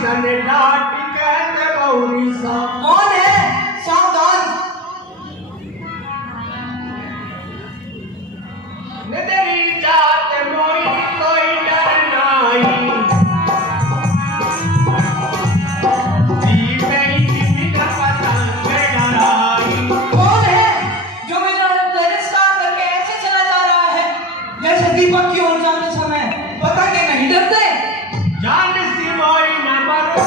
सन dot कहते बहुरी सा। कौन है? सावधान। तेरी जात मोई कोई डर नहीं, जी मेरी बिना पतंग डराई। कौन है जो मेरा तिरस्कार करके ऐसे चला जा रहा है जैसे दीपक की ओर जाते समय पता के नहीं डरते? जान सी मोई न मरो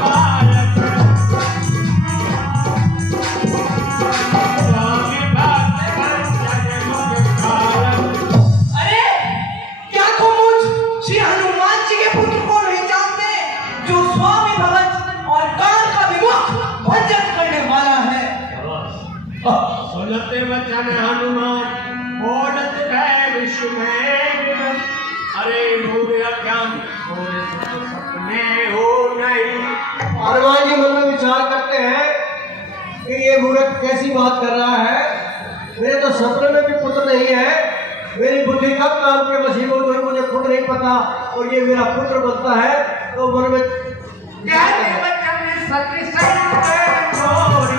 बालक, जाने बात कर जाने मुझे खालक। अरे क्या तुम मुझ श्री हनुमान जी के पुत्र को नहीं जानते जो स्वामी भगत और काल का विमुख भंजन करने वाला है? सुनते वचन हनुमान बोलत है विश्व में। अरे मूढ़ अज्ञान थोड़े सपने हो नहीं। हनुमान जी मन में विचार करते हैं कि ये मूर्ख कैसी बात कर रहा है। मेरे तो सपने में भी पुत्र नहीं है। मेरी बुद्धि कब काम के वशीभूत हुई मुझे खुद नहीं पता, और ये मेरा पुत्र बनता है तो मन में कहते वचन सत्य संग छोरी,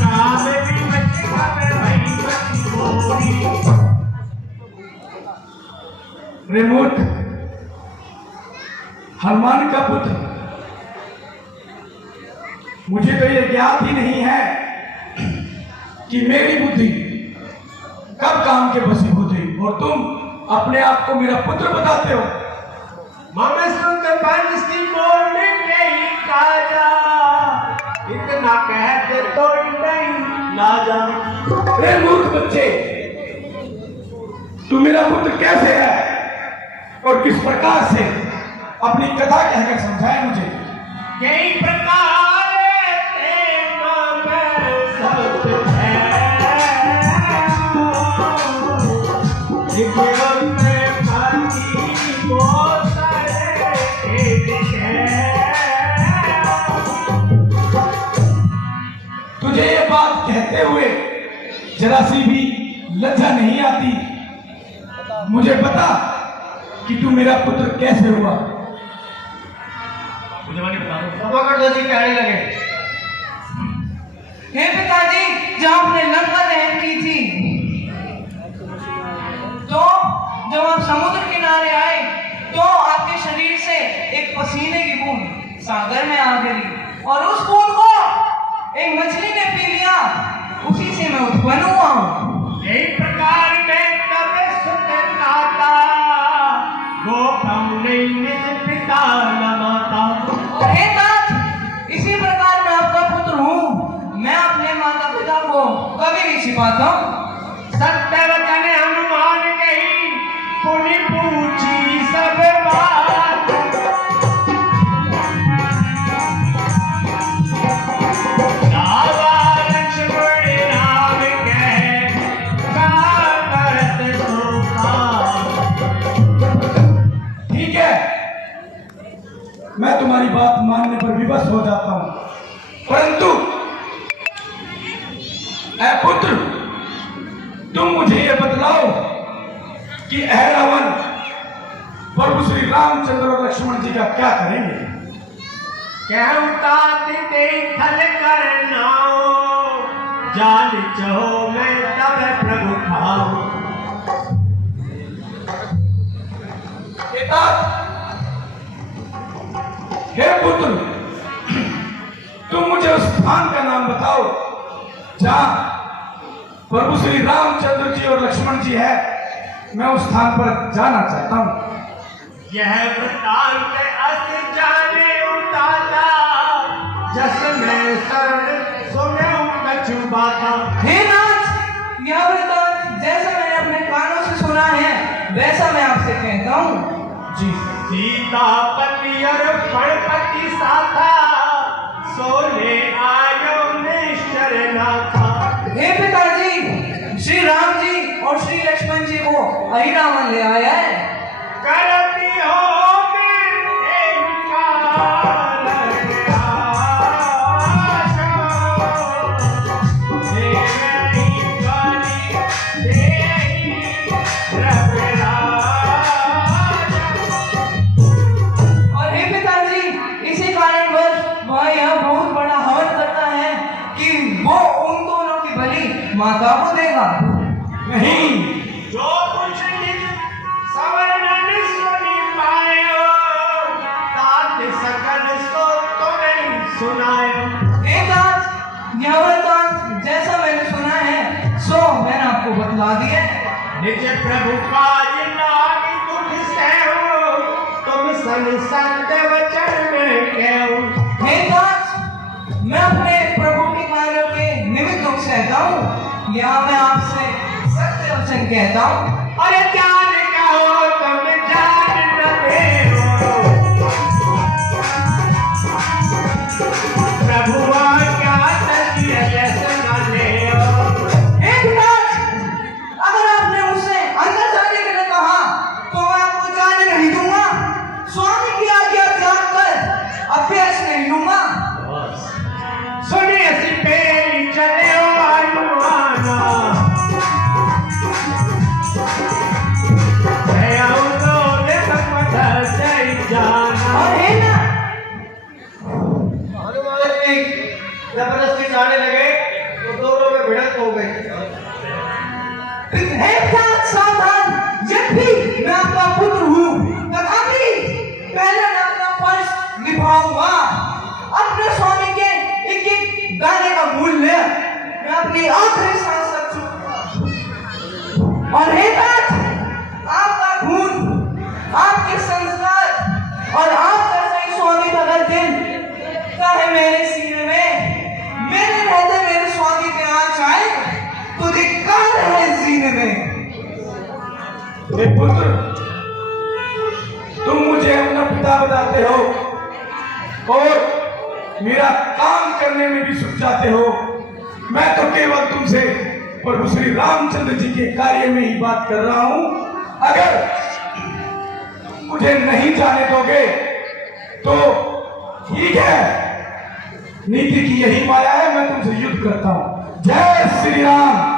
काम भी बचका में भई बची गोरी। रिमोट हनुमान का पुत्र, मुझे तो यह ज्ञात ही नहीं है कि मेरी बुद्धि कब काम के वशीभूत हुई और तुम अपने आप को मेरा पुत्र बताते हो। मम सुत बंसी बोल के ही काजा, इतना कहते तो नहीं लाजा। अरे मूर्ख बच्चे, तू मेरा पुत्र कैसे है और किस प्रकार से, अपनी कथा कहकर समझाए मुझे। कई प्रकार ते मम सत है, जिक्र में पाती बोतरे एक है। तुझे ये बात कहते हुए जरा सी भी लज्जा नहीं आती? मुझे बता कि तू मेरा पुत्र कैसे हुआ। जी कहने लगे, हे पिताजी, जब आपने लंका दहन की थी तो जब आप समुद्र किनारे आए तो आपके शरीर से एक पसीने की बूंद सागर में आ गिरी और उस बूंद को एक मछली ने पी लिया। उसी से मैं उत्पन्न हुआ हूँ। यही प्रकार में तब सुतता था, गोपम नहीं निज पिता न माता। और हे तात, इसी प्रकार मैं आपका पुत्र हूँ। मैं अपने माता पिता को कभी नहीं छिपाता हूँ। सत्य वचन हनुमान कही, पुनि पूछी सब बात। रावा लक्ष्मण राम कहे, का करत सो काम। ठीक है, मैं तुम्हारी बात मानने पर विवश हो जाता हूं, परंतु ऐ पुत्र, तुम मुझे ये बतलाओ कि रावण प्रभु श्री रामचंद्र और लक्ष्मण जी का क्या करेंगे। कहता देखल करना, जान चहो मैं तब प्रभु खाऊं। हे पुत्र, तुम मुझे उस स्थान का नाम बताओ जहां प्रभु श्री रामचंद्र जी और लक्ष्मण जी है। मैं उस स्थान पर जाना चाहता हूं। यह वृत्तांत अस जाने उतारा, जस में शरण सुने कछु बाता। हे नाथ, यह वृत्तांत जैसा मैंने अपने कानों से सुना है वैसा मैं आपसे कहता हूँ। जी। सीतापति और फणपति साथा, सोने आयो निश्चर नाथा। हे पिताजी, श्री राम जी और श्री लक्ष्मण जी को अहिरावण ले आया है। करती हो बुला दिए। निज प्रभु काज लागी दुख सहु, तुम संत वचन में कहूं। हे दास, मैं अपने प्रभु के कार्यों के निमित्त दुख सहता हूँ, या मैं आपसे सत्य वचन कहता हूँ। अरे जान कहो तुम जान न देहो, प्रभु क्या सच्ची जैसे न लेहो। एक बात, अगर आपने मुझसे अंदर जाने के लिए कहा तो मैं आपको जाने नहीं दूंगा। स्वामी की आज्ञा त्याग कर अभ्यास नहीं लूंगा। सुनिए सी पेरी चले आयुआना, और है ना, हनुमान जी जबरदस्ती जाने लगे तो दोनों में भिड़ंत हो गई। है दास सावधान, जब भी मैं आपका पुत्र हूँ तथापि पहले मैं अपना फर्ज निभाऊंगा। अपने स्वामी के एक एक दाने का मूल्य मैं अपनी आखिरी सांस तक चुकाऊंगा। और हे दास, आपका खून, आपके संस्कार और आपका सही स्वामी भगत दिन चाहे मेरे सीने में, मेरे रहते मेरे स्वामी के आंच आए तो धिक्कार है इस सीने में। हे पुत्र, तुम मुझे अपना पिता बताते हो और मेरा काम करने में भी सुख जाते हो। मैं तो केवल तुमसे प्रभु श्री रामचंद्र जी के कार्य में ही बात कर रहा हूं। अगर मुझे नहीं जाने दोगे तो ठीक है, नीति की यही माया है, मैं तुमसे युद्ध करता हूं। जय श्री राम।